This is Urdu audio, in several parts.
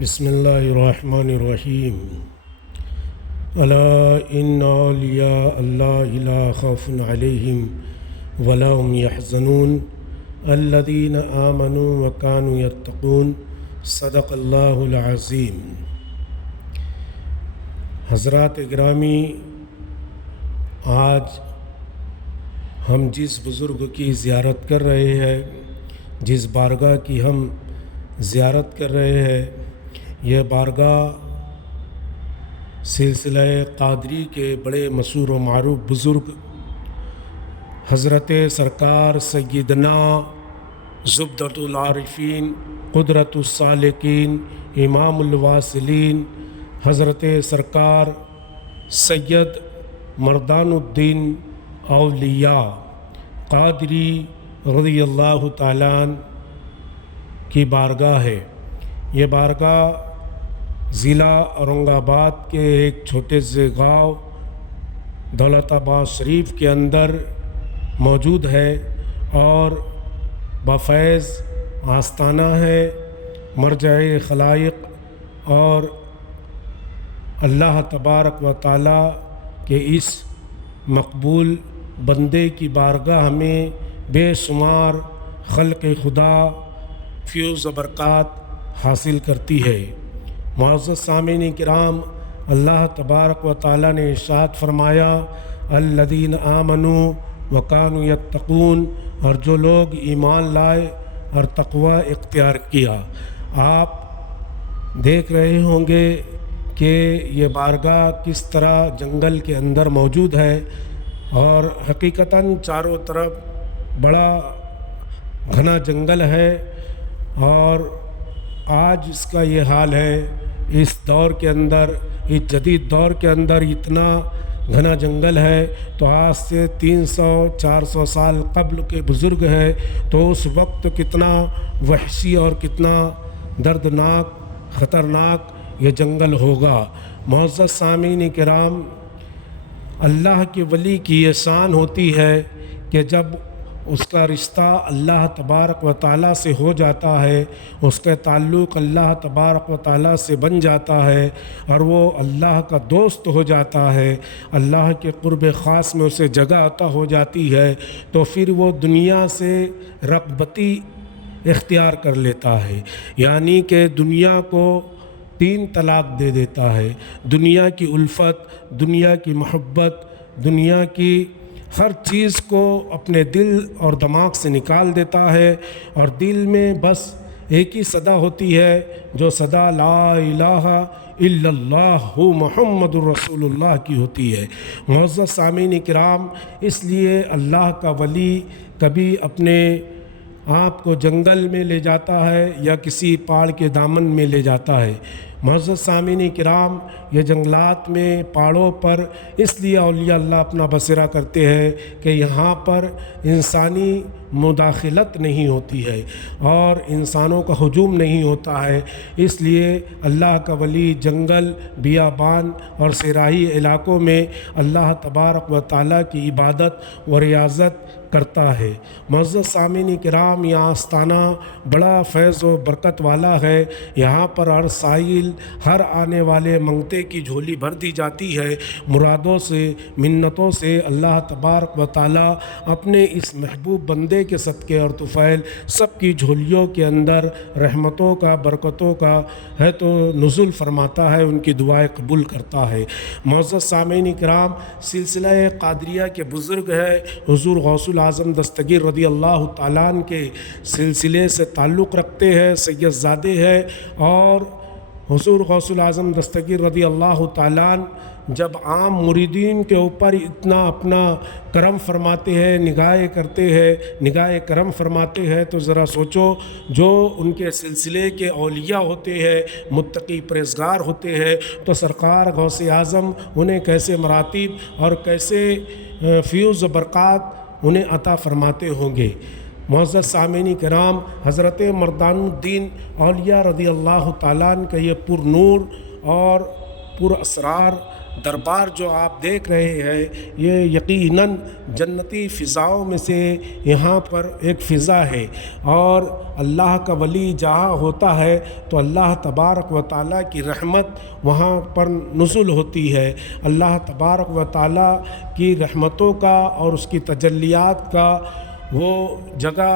بسم اللہ الرحمن الرحیم الا ان اولیاء اللہ لا خوف علیہم ولا هم يحزنون الذین آمنوا وكانوا يتقون صدق اللہ العظیم۔ حضرات گرامی، آج ہم جس بزرگ کی زیارت کر رہے ہیں، جس بارگاہ کی ہم زیارت کر رہے ہیں، یہ بارگاہ سلسلہ قادری کے بڑے مشہور و معروف بزرگ حضرت سرکار سیدنا زبدۃ العارفین قدرۃ السالکین امام الواصلین حضرت سرکار سید مردان الدین اولیاء قادری رضی اللہ تعالیٰ عنہ کی بارگاہ ہے۔ یہ بارگاہ ضلع اورنگ آباد کے ایک چھوٹے سے گاؤں دولت آباد شریف کے اندر موجود ہے اور بفیض آستانہ ہے، مرجع خلائق اور اللہ تبارک و تعالیٰ کے اس مقبول بندے کی بارگاہ میں بے شمار خلق خدا فیوز و برکات حاصل کرتی ہے۔ معزز سامعین کرام، اللہ تبارک و تعالیٰ نے ارشاد فرمایا الذین آمنوا وکانوا یتقون، اور جو لوگ ایمان لائے اور تقوی اختیار کیا۔ آپ دیکھ رہے ہوں گے کہ یہ بارگاہ کس طرح جنگل کے اندر موجود ہے اور حقیقتاً چاروں طرف بڑا گھنا جنگل ہے، اور آج اس کا یہ حال ہے۔ اس دور کے اندر، اس جدید دور کے اندر اتنا گھنا جنگل ہے تو آج سے 300-400 سال قبل کے بزرگ ہے تو اس وقت کتنا وحشی اور کتنا دردناک خطرناک یہ جنگل ہوگا۔ معزز سامعین کرام، اللہ کے ولی کی یہ شان ہوتی ہے کہ جب اس کا رشتہ اللہ تبارک و تعالیٰ سے ہو جاتا ہے، اس کا تعلق اللہ تبارک و تعالیٰ سے بن جاتا ہے اور وہ اللہ کا دوست ہو جاتا ہے، اللہ کے قرب خاص میں اسے جگہ عطا ہو جاتی ہے، تو پھر وہ دنیا سے رغبتی اختیار کر لیتا ہے، یعنی کہ دنیا کو 3 طلاق دے دیتا ہے۔ دنیا کی الفت، دنیا کی محبت، دنیا کی ہر چیز کو اپنے دل اور دماغ سے نکال دیتا ہے، اور دل میں بس ایک ہی صدا ہوتی ہے، جو صدا لا الہ الا اللہ محمد الرسول اللہ کی ہوتی ہے۔ معزز سامعین کرام، اس لیے اللہ کا ولی کبھی اپنے آپ کو جنگل میں لے جاتا ہے یا کسی پہاڑ کے دامن میں لے جاتا ہے۔ معزز سامعین کرام، یہ جنگلات میں پہاڑوں پر اس لیے اولیاء اللہ اپنا بسیرا کرتے ہیں کہ یہاں پر انسانی مداخلت نہیں ہوتی ہے اور انسانوں کا ہجوم نہیں ہوتا ہے، اس لیے اللہ کا ولی جنگل، بیابان اور صحرائی علاقوں میں اللہ تبارک و تعالیٰ کی عبادت و ریاضت کرتا ہے۔ معزز سامعین کرام، یہ آستانہ بڑا فیض و برکت والا ہے۔ یہاں پر ہر سائل، ہر آنے والے منگتے کی جھولی بھر دی جاتی ہے۔ مرادوں سے، منتوں سے اللہ تبارک و تعالیٰ اپنے اس محبوب بندے کے صدقے اور طفیل سب کی جھولیوں کے اندر رحمتوں کا، برکتوں کا ہے تو نزول فرماتا ہے، ان کی دعائیں قبول کرتا ہے۔ معزز سامعین کرام، سلسلہ قادریہ کے بزرگ ہے حضور غوث اعظم دستگیر رضی اللہ تعالیٰ عنہ کے سلسلے سے تعلق رکھتے ہیں، سید زادے ہیں، اور حضور غوث اعظم دستگیر رضی اللہ تعالیٰ عنہ جب عام مریدین کے اوپر اتنا اپنا کرم فرماتے ہیں، نگاہ کرم فرماتے ہیں، تو ذرا سوچو جو ان کے سلسلے کے اولیاء ہوتے ہیں، متقی پرہیزگار ہوتے ہیں، تو سرکار غوث اعظم انہیں کیسے مراتب اور کیسے فیوز و برکات انہیں عطا فرماتے ہوں گے۔ معزز سامعین کرام، حضرت مردان الدین اولیاء رضی اللہ تعالیٰ عنہ کا یہ پر نور اور پر اسرار دربار جو آپ دیکھ رہے ہیں یہ یقیناً جنتی فضاؤں میں سے یہاں پر ایک فضا ہے، اور اللہ کا ولی جہاں ہوتا ہے تو اللہ تبارک و تعالیٰ کی رحمت وہاں پر نزول ہوتی ہے۔ اللہ تبارک و تعالیٰ کی رحمتوں کا اور اس کی تجلیات کا وہ جگہ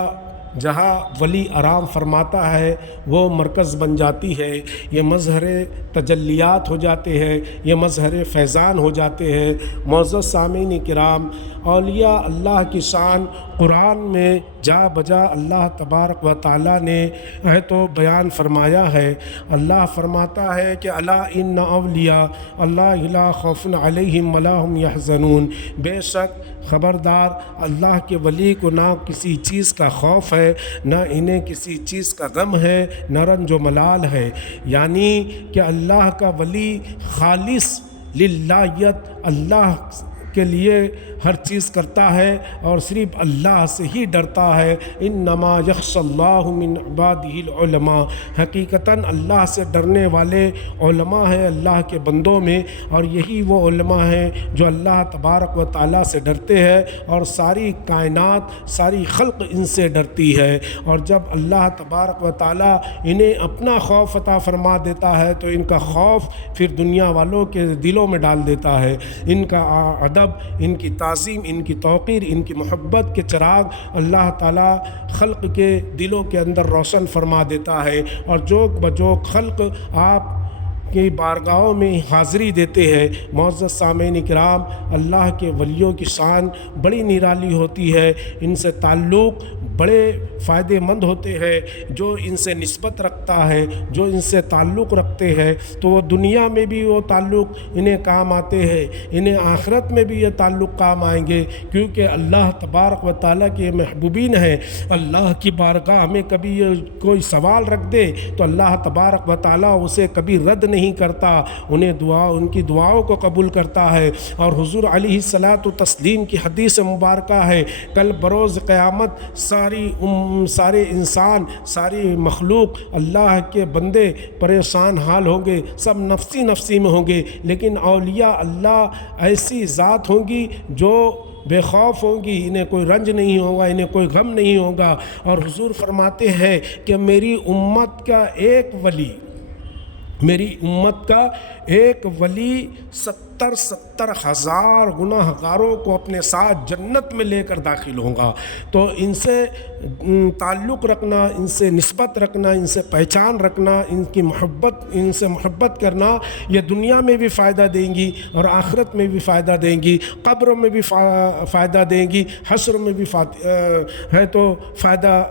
جہاں ولی آرام فرماتا ہے وہ مرکز بن جاتی ہے، یہ مظہر تجلیات ہو جاتے ہیں، یہ مظہر فیضان ہو جاتے ہیں۔ معزز سامعین کرام، اولیاء اللہ کی شان قرآن میں جا بجا اللہ تبارک و تعالیٰ نے تو بیان فرمایا ہے۔ اللہ فرماتا ہے کہ الا ان اولیاء اللہ لا خوف علیہم ولا هم یحزنون، بے شک خبردار اللہ کے ولی کو نہ کسی چیز کا خوف ہے، نہ انہیں کسی چیز کا غم ہے، نہ رنج و ملال ہے۔ یعنی کہ اللہ کا ولی خالص للہیت اللہ کے لیے ہر چیز کرتا ہے اور صرف اللہ سے ہی ڈرتا ہے۔ انما یخشی اللہ من عبادہ العلماء، حقیقتاً اللہ سے ڈرنے والے علماء ہیں اللہ کے بندوں میں، اور یہی وہ علماء ہیں جو اللہ تبارک و تعالیٰ سے ڈرتے ہیں، اور ساری کائنات ساری خلق ان سے ڈرتی ہے۔ اور جب اللہ تبارک و تعالیٰ انہیں اپنا خوف عطا فرما دیتا ہے تو ان کا خوف پھر دنیا والوں کے دلوں میں ڈال دیتا ہے۔ ان کا ادب، ان کی تعظیم، ان کی توقیر، ان کی محبت کے چراغ اللہ تعالیٰ خلق کے دلوں کے اندر روشن فرما دیتا ہے، اور جوک بجوک خلق آپ کی بارگاہوں میں حاضری دیتے ہیں۔ معزز سامعین کرام، اللہ کے ولیوں کی شان بڑی نرالی ہوتی ہے، ان سے تعلق بڑے فائدے مند ہوتے ہیں۔ جو ان سے نسبت رکھتا ہے، جو ان سے تعلق رکھتے ہیں تو وہ دنیا میں بھی وہ تعلق انہیں کام آتے ہیں، انہیں آخرت میں بھی یہ تعلق کام آئیں گے، کیونکہ اللہ تبارک و تعالیٰ کے محبوبین ہیں۔ اللہ کی بارگاہ میں کبھی یہ کوئی سوال رکھ دے تو اللہ تبارک و تعالیٰ اسے کبھی رد نہیں کرتا، ان کی دعاؤں کو قبول کرتا ہے۔ اور حضور علیہ الصلاۃ والتسلیم کی حدیث مبارکہ ہے، کل بروز قیامت سارے انسان، ساری مخلوق، اللہ کے بندے پریشان حال ہوں گے، سب نفسی نفسی میں ہوں گے، لیکن اولیاء اللہ ایسی ذات ہوں گی جو بے خوف ہوں گی، انہیں کوئی رنج نہیں ہوگا، انہیں کوئی غم نہیں ہوگا۔ اور حضور فرماتے ہیں کہ میری امت کا ایک ولی 70 ہزار گناہ گاروں کو اپنے ساتھ جنت میں لے کر داخل ہوگا۔ تو ان سے تعلق رکھنا، ان سے نسبت رکھنا، ان سے پہچان رکھنا، ان سے محبت کرنا، یہ دنیا میں بھی فائدہ دیں گی اور آخرت میں بھی فائدہ دیں گی، قبر میں بھی فائدہ دیں گی، حشر میں بھی فائدہ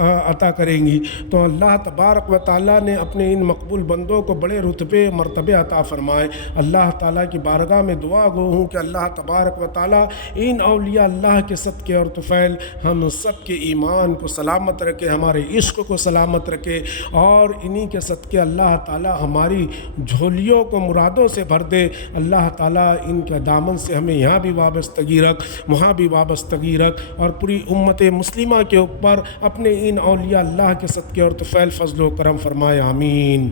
عطا کریں گی۔ تو اللہ تبارک و تعالیٰ نے اپنے ان مقبول بندوں کو بڑے رتبے مرتبے عطا فرمائے۔ اللہ تعالیٰ کی بارگاہ میں دعا گو ہوں کہ اللہ تبارک و تعالیٰ ان اولیاء اللہ کے صدقے اور طفیل ہم سب کے ایمان کو سلامت رکھے، ہمارے عشق کو سلامت رکھے، اور انہی کے صدقے اللہ تعالیٰ ہماری جھولیوں کو مرادوں سے بھر دے۔ اللہ تعالیٰ ان کے دامن سے ہمیں یہاں بھی وابستگی رکھ، وہاں بھی وابستگی رکھ، اور پوری امت مسلمہ کے اوپر اپنے ان اولیاء اللہ کے صدقے اور طفیل فضل و کرم فرمائے، آمین۔